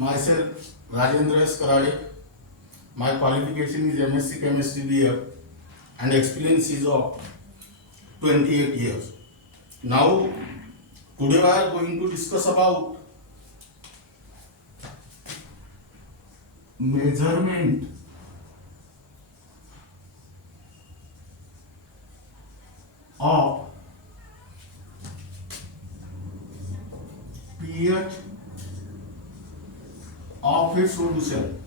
Myself, Rajendra S. Karade. My qualification is MSc Chemistry BF and experience is of 28 years. Now, today we are going to discuss about measurement of pH of a solution.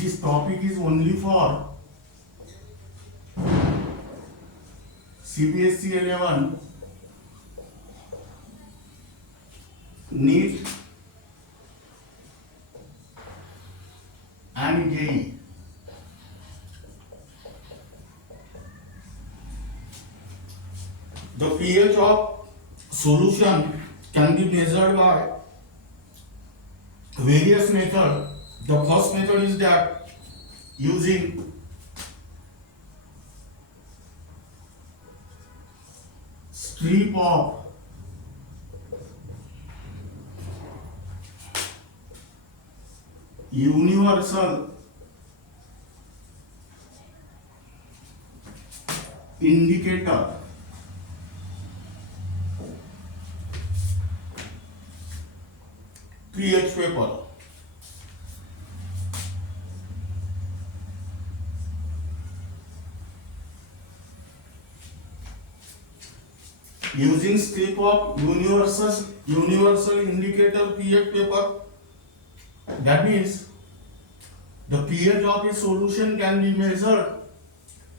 This topic is only for CBSE 11 NEET and JEE. The pH of solution can be measured by various methods. The first method is that using strip of universal indicator pH paper. Using strip of universal indicator pH paper, that means the pH of a solution can be measured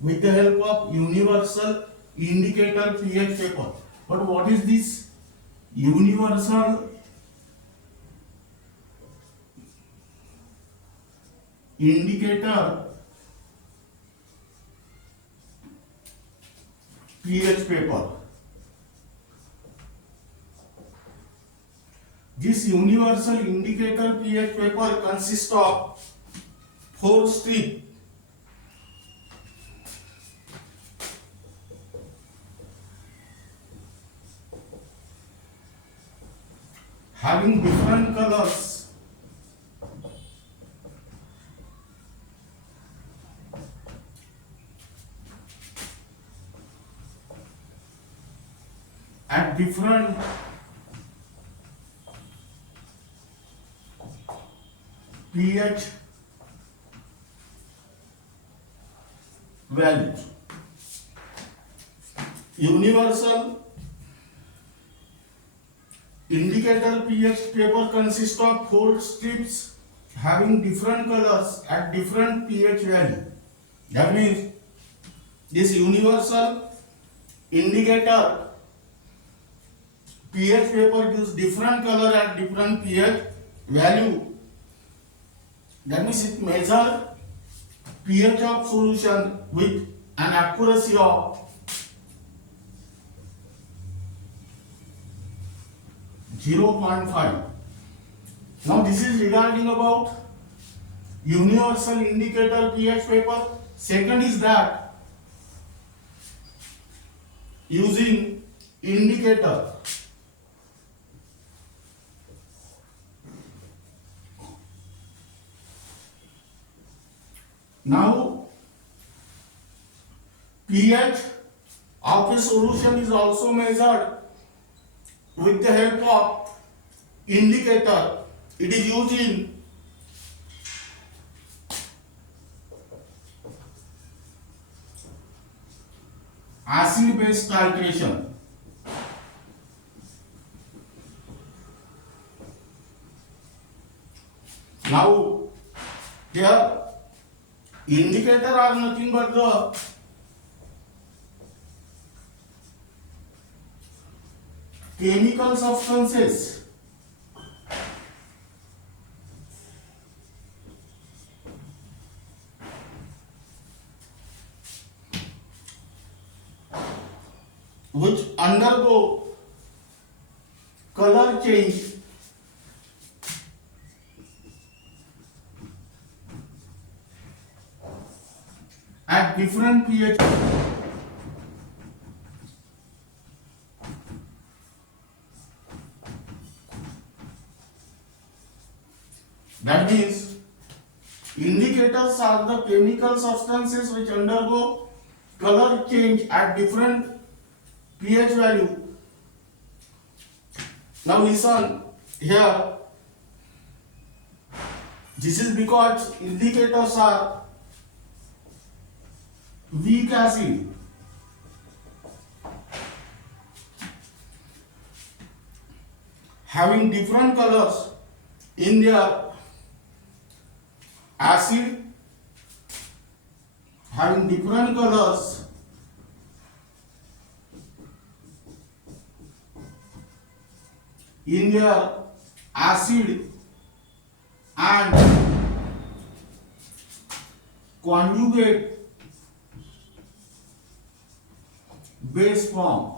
with the help of universal indicator pH paper. But what is this universal indicator pH paper? This universal indicator pH paper consists of 4 strips having different colors at different pH values. Universal indicator pH paper consists of 4 strips having different colors at different pH value. That means this universal indicator pH paper gives different color at different pH value. That means it measures pH of solution with an accuracy of 0.5. Now this is regarding about universal indicator pH paper. Second is that using indicator now pH of a solution is also measured with the help of indicator. It is used in acid base titration. Now here indicator are nothing but the chemical substances which undergo color change at different pH That means indicators are the chemical substances which undergo color change at different pH value. Now listen here. This is because indicators are weak acid. Having different colors in their acid, having different colors in their acid and conjugate base form.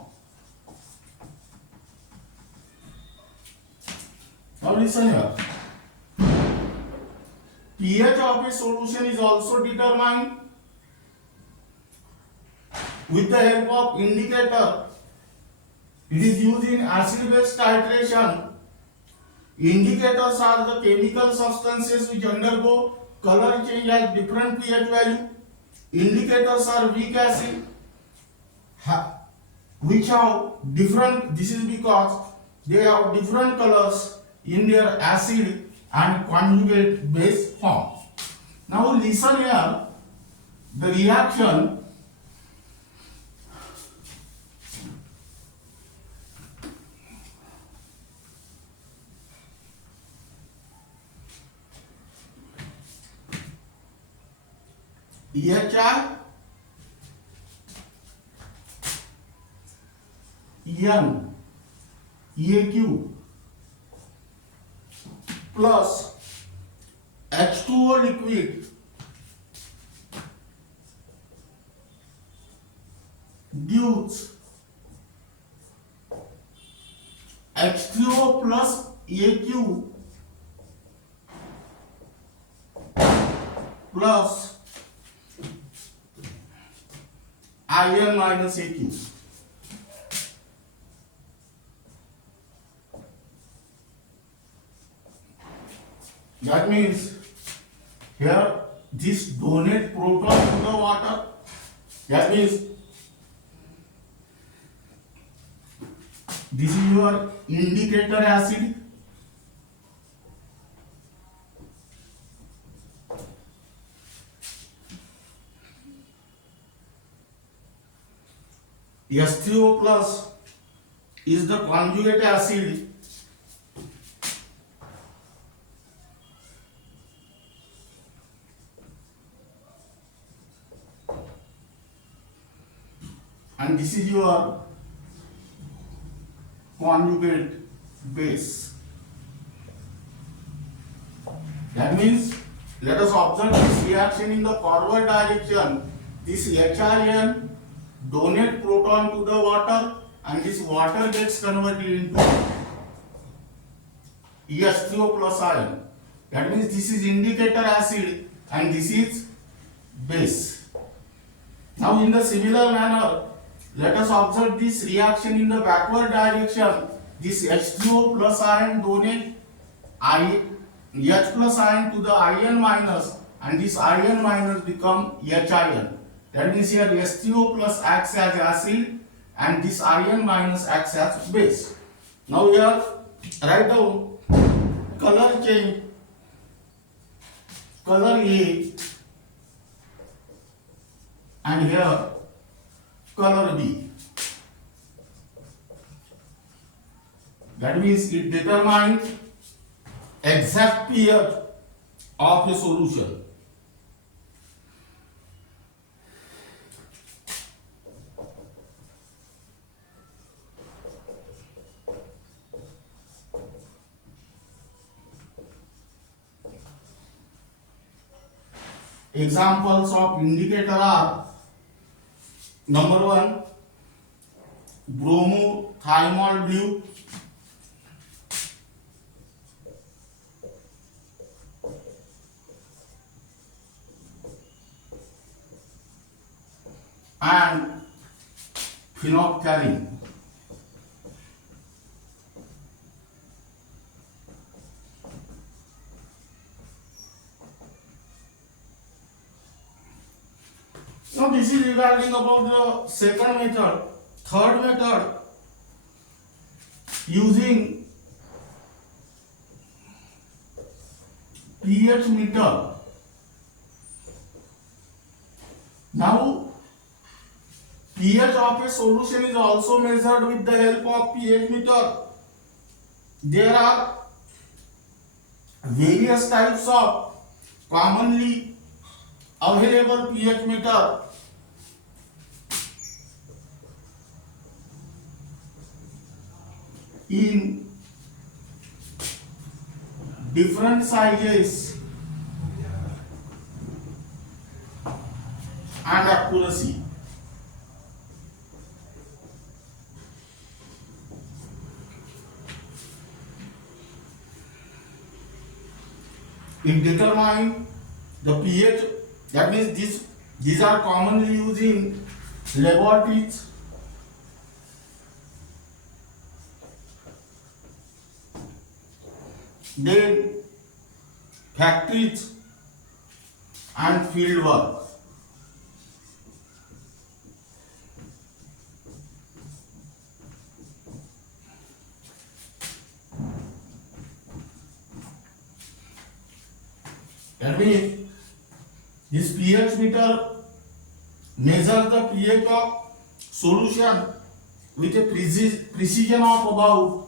Now listen here. pH of a solution is also determined with the help of indicator. It is used in acid-base titration. Indicators are the chemical substances which undergo color change at different pH value. Indicators are weak acid which have different, this is because they have different colors in their acid and conjugate base form. Now listen here, the reaction EHI N EAQ plus H2O liquid gives H3O plus AQ plus IN minus AQ. That means here this donate proton to the water. That means this is your indicator acid. H3O plus is the conjugate acid and this is your conjugate base. That means let us observe this reaction in the forward direction. This HIN donate proton to the water and this water gets converted into H3O plus ion. That means this is indicator acid and this is base. Now in the similar manner, let us observe this reaction in the backward direction. This H2O plus ion donate H plus ion to the ion minus and this ion minus become HIN. That means here H3O plus acts as acid and this ion minus acts as base. Now here write down color change, color A and here color B. That means it determines exact pH of a solution. Examples of indicator are number 1 bromothymol blue, and phenolphthalein. Now this is regarding about the second method. Third method, using pH meter. Now pH of a solution is also measured with the help of pH meter. There are various types of commonly available pH meter. In different sizes and accuracy. It determines the pH, that means these are commonly used in laboratories. Then factories and field work. That means this pH meter measures the pH of solution with a precision of about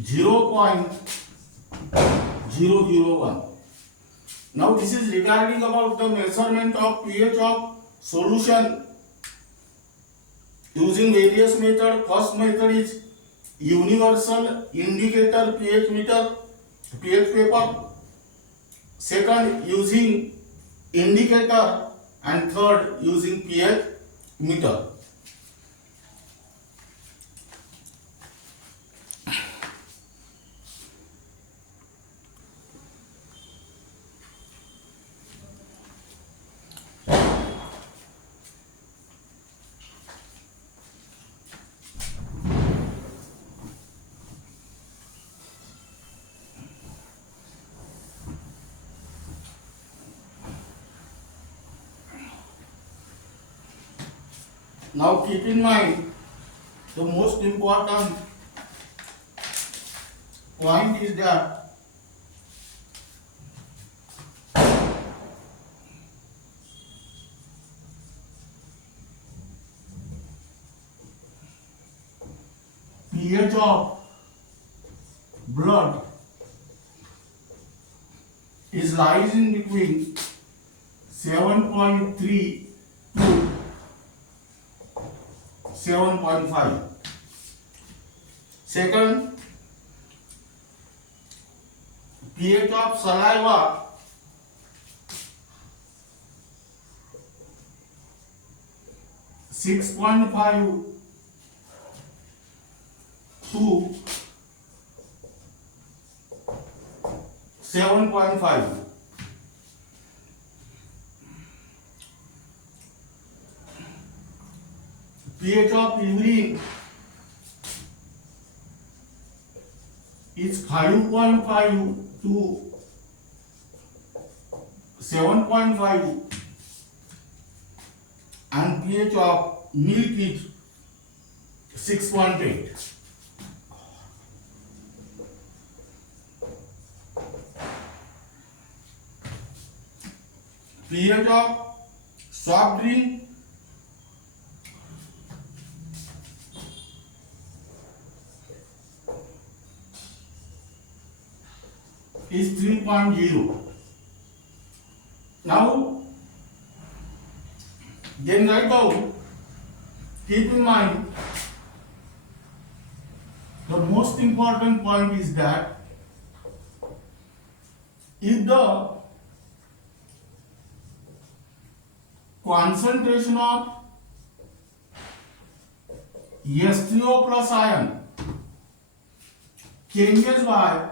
0.001. Now this is regarding about the measurement of pH of solution using various methods. First method is universal indicator pH meter, pH paper. Second, using indicator, and third, using pH meter. Now keep in mind, the most important point is that pH of blood lies in between 7.3 to 7.5. Second, pH of saliva (6.5 to 7.5). pH of urine is 5.5 to 7.5, and pH of milk is 6.8. pH of soft drink is 3.0. Now, then write down, keep in mind, the most important point is that if the concentration of H3O plus ion changes by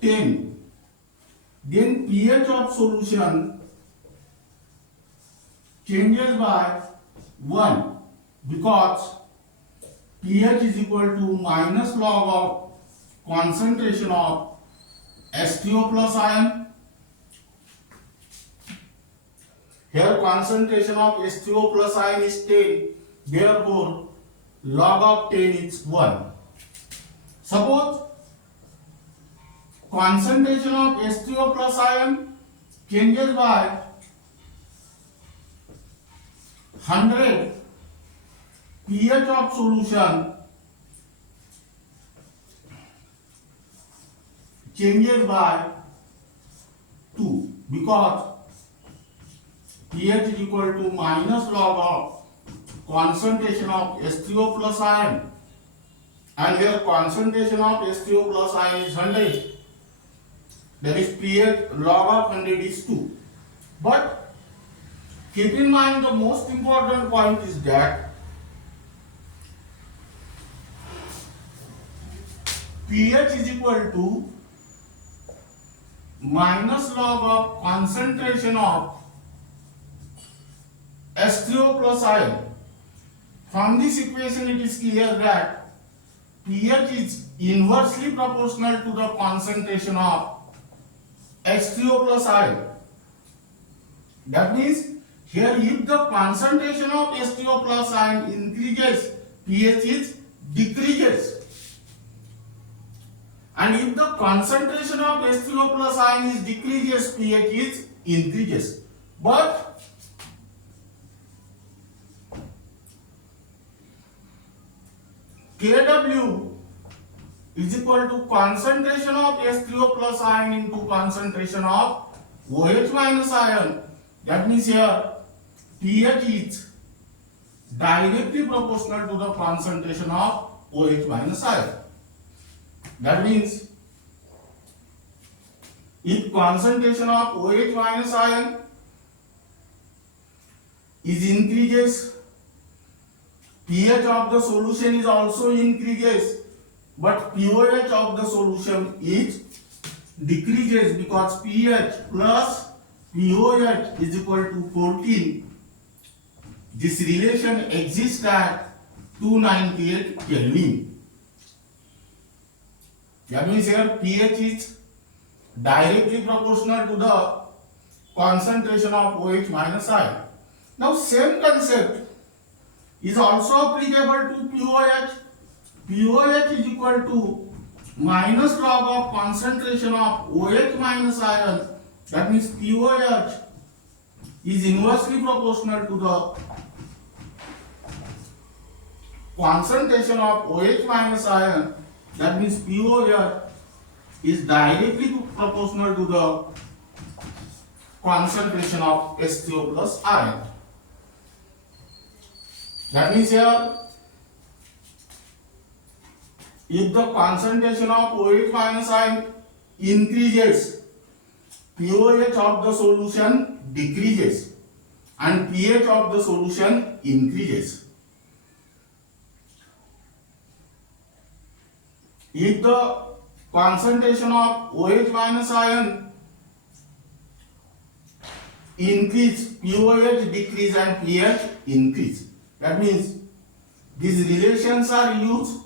10, then pH of solution changes by 1, because pH is equal to minus log of concentration of H2O plus ion. Here concentration of H2O plus ion is 10, therefore log of 10 is 1. Suppose concentration of H2O plus ion changes by 100, pH of solution changes by 2, because pH is equal to minus log of concentration of H2O plus ion, and here concentration of H2O plus ion is 100, that is pH log of 100 is 2. But keep in mind, the most important point is that pH is equal to minus log of concentration of H2O plus ion. From this equation it is clear that pH is inversely proportional to the concentration of H2O plus ion. That means here if the concentration of H2O plus ion increases, pH is decreases. And if the concentration of H2O plus ion is decreases, pH is increases. But Kw is equal to concentration of H2O plus ion into concentration of OH minus ion. That means here pH is directly proportional to the concentration of OH minus ion. That means if concentration of OH minus ion is increases, pH of the solution is also increases, but pOH of the solution is decreases, because pH plus pOH is equal to 14. This relation exists at 298 Kelvin. That means here pH is directly proportional to the concentration of OH minus ion. Now same concept is also applicable to pOH. pOH is equal to minus log of concentration of OH minus ion. That means pOH is inversely proportional to the concentration of OH minus ion. That means pOH is directly proportional to the concentration of H2O plus ion. That means here, if the concentration of OH minus ion increases, pOH of the solution decreases and pH of the solution increases. If the concentration of OH minus ion increase, pOH decrease and pH increase. That means these relations are used,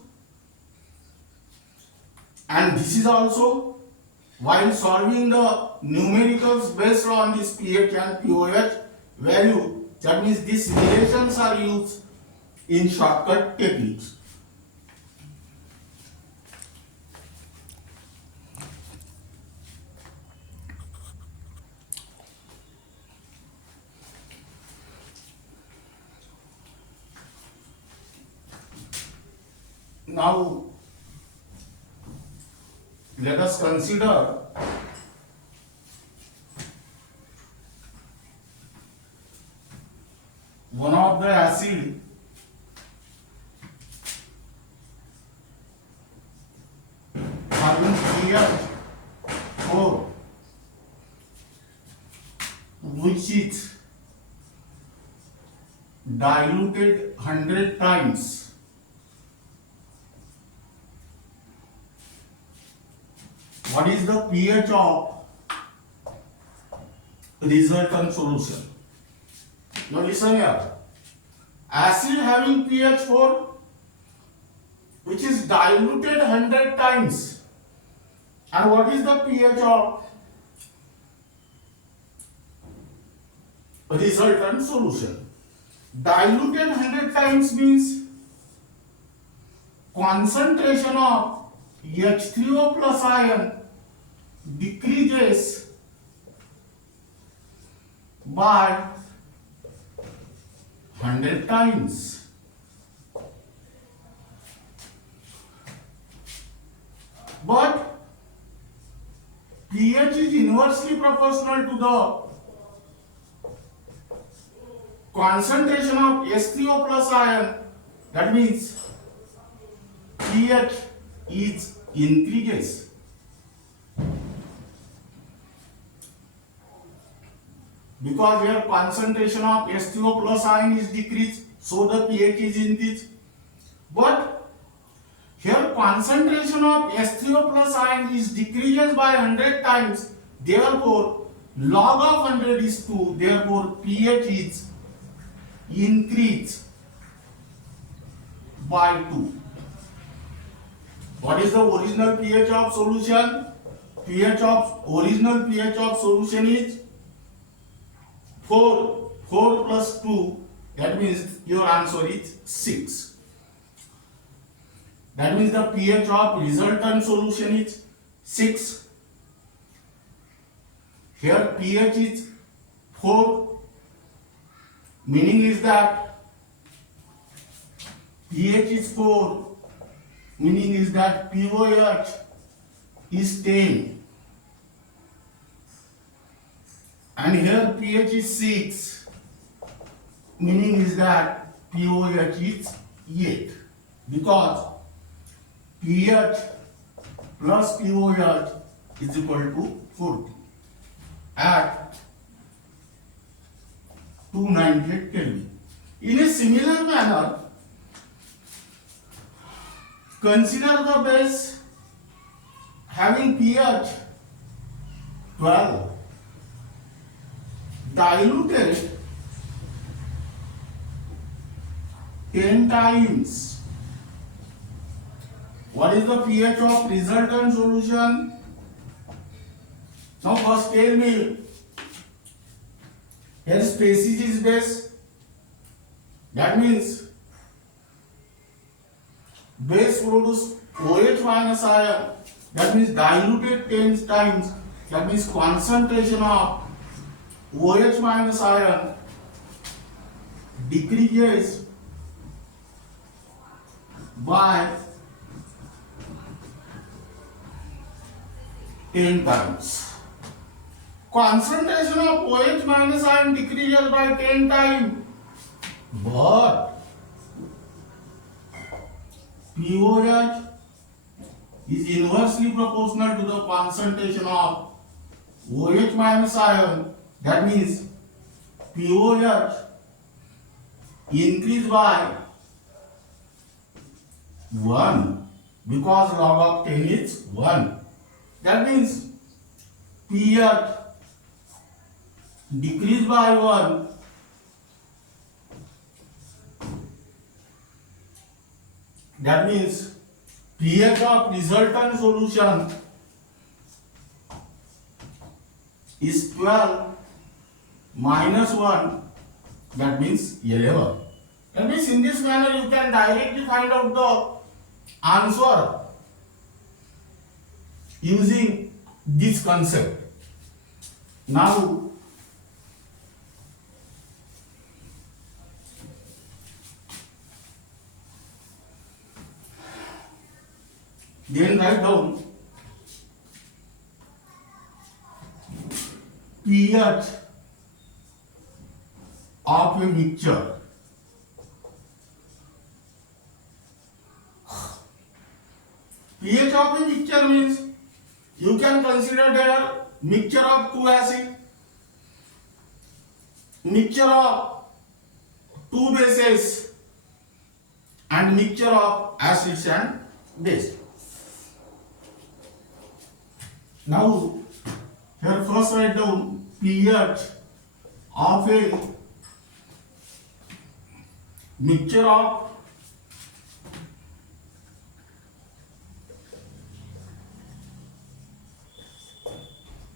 and this is also while solving the numericals based on this pH and pOH value. That means these relations are used in shortcut techniques. Now let us consider one of the acid having pH 4, which is diluted 100 times. What is the pH of resultant solution? Now listen here. Acid having pH 4, which is diluted 100 times. And what is the pH of resultant solution? Diluted 100 times means concentration of H3O plus ion decreases by 100 times. But pH is inversely proportional to the concentration of H3O plus ion. That means pH is increases. Because here concentration of H3O plus ion is decreased, so the pH is increased. But here concentration of H3O plus ion is decreases by 100 times. Therefore, log of 100 is 2. Therefore, pH is increased by 2. What is the original pH of solution? Original pH of solution is 4. 4 plus 2, that means your answer is 6. That means the pH of resultant solution is 6. Here pH is 4. Meaning is that pH is 4. Meaning is that pOH is 10. And here pH is 6. Meaning is that pOH is 8. Because pH plus pOH is equal to 40 at 298 Kelvin. In a similar manner, consider the base having pH 12 diluted 10 times. What is the pH of resultant solution? Now first tell me, here species is base. That means base produce OH minus ion. That means diluted 10 times. That means concentration of OH minus ion decreases by 10 times. Concentration of OH minus ion decreases by 10 times, but pOH is inversely proportional to the concentration of OH minus ion. That means pOH increase by 1 because log of 10 is 1. That means pH decrease by 1. That means pH of resultant solution is 12 minus 1. That means 11. That means in this manner you can directly find out the answer using this concept. Now then write down pH of a mixture. pH of a mixture means you can consider there mixture of two acids, mixture of two bases, and mixture of acids and base. Now here first write down pH of a mixture of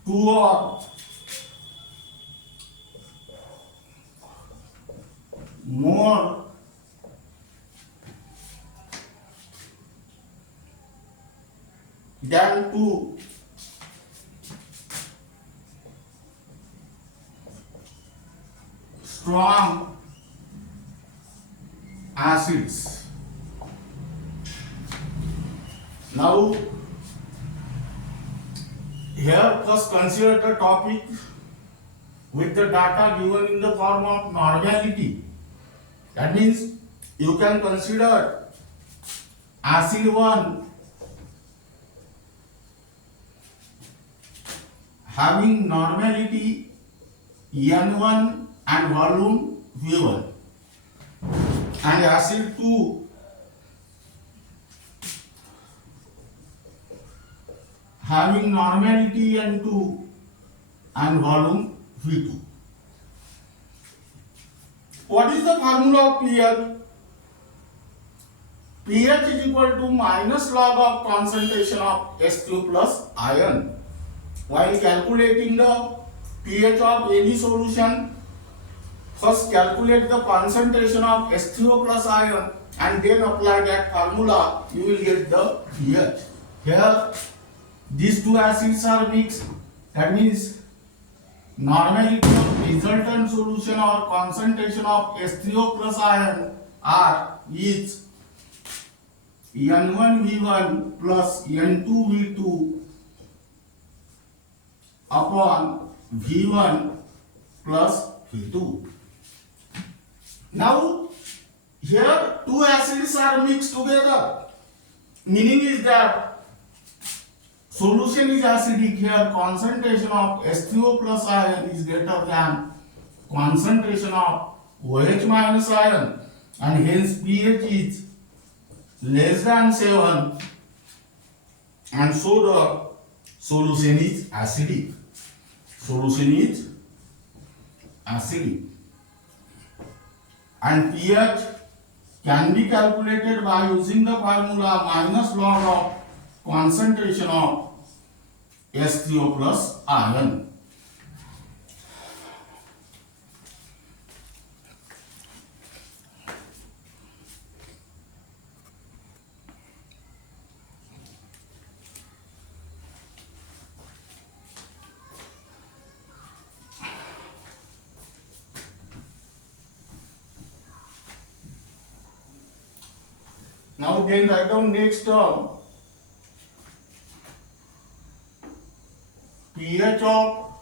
2 or more than 2 strong acids. Now, here first consider the topic with the data given in the form of normality. That means you can consider acid 1 having normality N1 and volume V1, and acid 2 having normality N2 and volume V2. What is the formula of pH? pH is equal to minus log of concentration of H2 plus ion. While calculating the pH of any solution, first calculate the concentration of H2 plus ion and then apply that formula, you will get the pH. Here these two acids are mixed. That means normality of resultant solution or concentration of H3O plus ion R is N1V1 plus N2V2 upon V1 plus V2. Now here two acids are mixed together. Meaning is that solution is acidic. Here concentration of H3O plus ion is greater than concentration of OH minus ion, and hence pH is less than 7, and so the solution is acidic. Solution is acidic, and pH can be calculated by using the formula minus log of concentration of H3O plus ion. Now then write down next term. pH of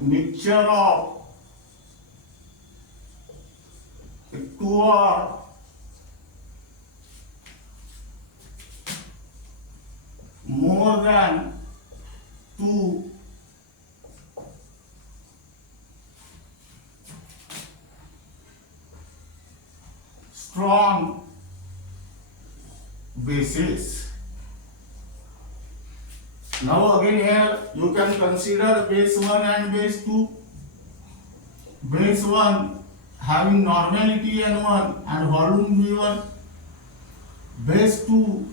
mixture of 2 or more than 2 strong bases. Now again here you can consider base 1 and base 2. Base 1 having normality N1 and volume V1. Base 2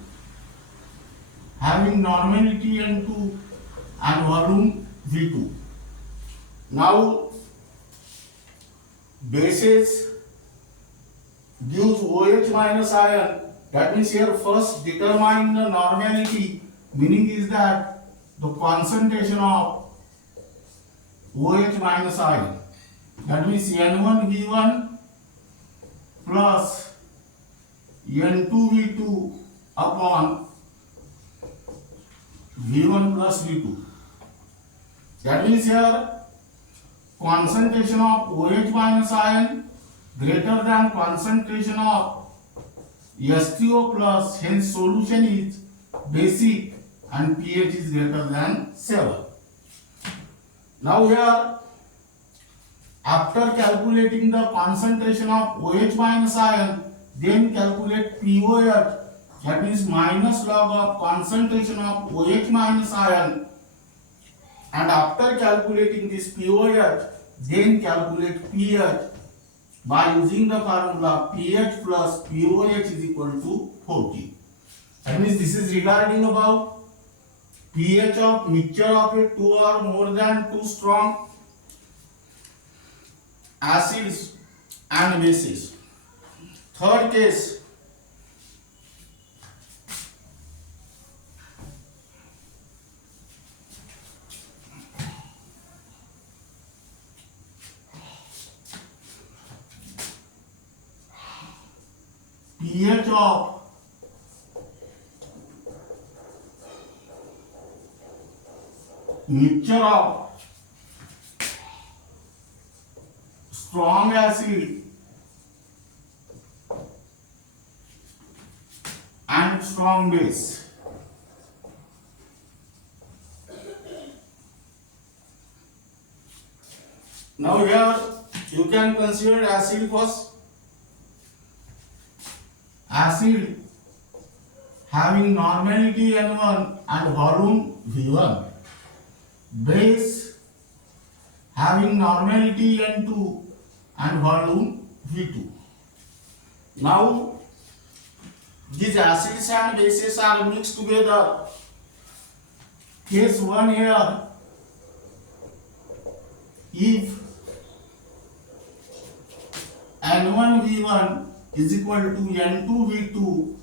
having normality N2 and volume V2. Now bases gives OH minus ion. That means here first determine the normality, meaning is that the concentration of OH minus ion. That means N1V1 plus N2V2 upon V1 plus V2. That means here concentration of OH minus ion greater than concentration of H3O plus, hence solution is basic and pH is greater than 7. Now here after calculating the concentration of OH minus ion, then calculate POH, that means minus log of concentration of OH minus ion, and after calculating this POH, then calculate pH by using the formula pH plus POH is equal to 40. That means this is regarding about pH of mixture of a two or more than two strong acids and bases. Third case, pH of mixture of strong acid and strong base. Now here you can consider acid first. Acid having normality N1 and volume V1. Base having normality N2 and volume V2. Now these acids and bases are mixed together. Case 1 here, if N1V1 is equal to N2V2,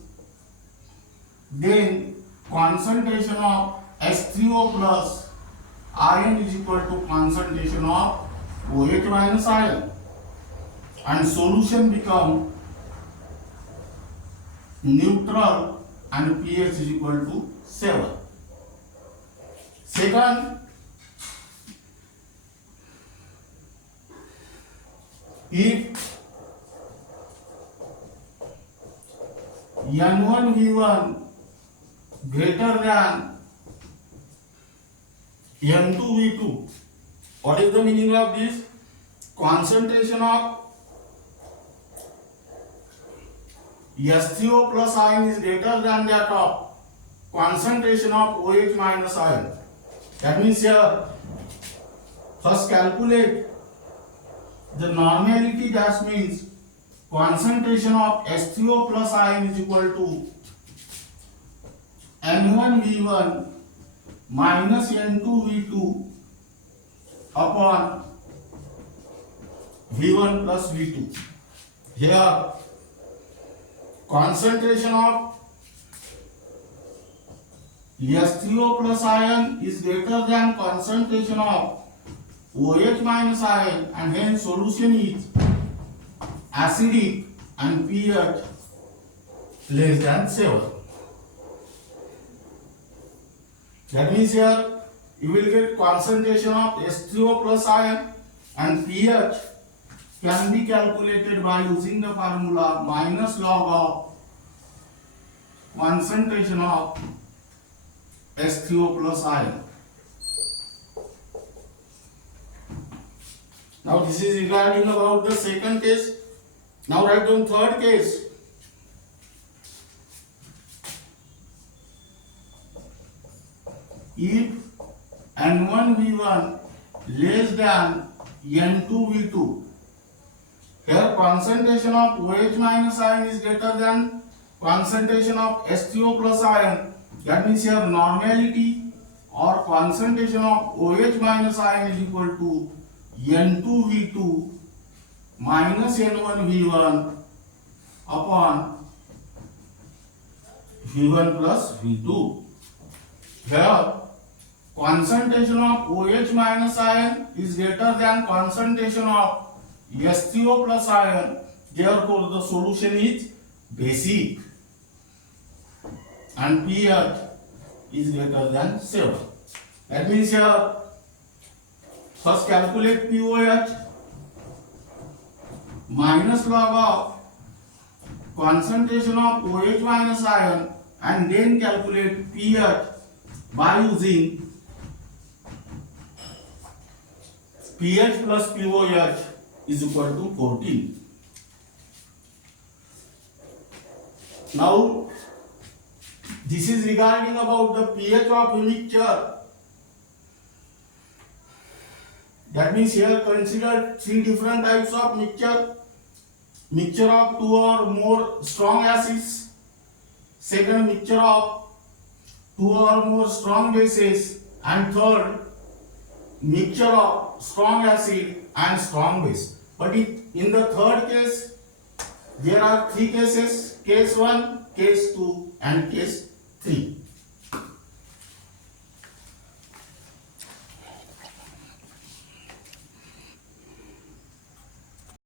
then concentration of H3O plus ion is equal to concentration of OH minus ion, and solution become neutral and pH is equal to 7. Second, if N1V1 greater than N2V2, what is the meaning of this? Concentration of H3O plus ion is greater than that of concentration of OH minus ion. That means here, first calculate the normality. That means concentration of H3O plus ion is equal to N1V1 minus N2V2 upon V1 plus V2. Here concentration of H3O plus ion is greater than concentration of OH minus ion, and hence solution is acidic and pH less than 7. That means here you will get concentration of H3O plus ion, and pH can be calculated by using the formula minus log of concentration of H3O plus ion. Now this is regarding about the second case. Now write down third case. If N1V1 less than N2V2, here concentration of OH minus ion is greater than concentration of H3O plus ion. That means here normality or concentration of OH minus ion is equal to N2V2 minus N1V1 upon V1 plus V2. Here concentration of OH minus ion is greater than concentration of H3O plus ion. Therefore the solution is basic and pH is greater than 7. That means here first calculate pOH minus log of concentration of OH minus ion, and then calculate pH by using pH plus pOH is equal to 14. Now this is regarding about the pH of a mixture. That means here consider three different types of mixture. Mixture of two or more strong acids. Second, mixture of two or more strong bases, and third, mixture of strong acid and strong base. But in the third case, there are three cases: case 1, case 2, and case 3.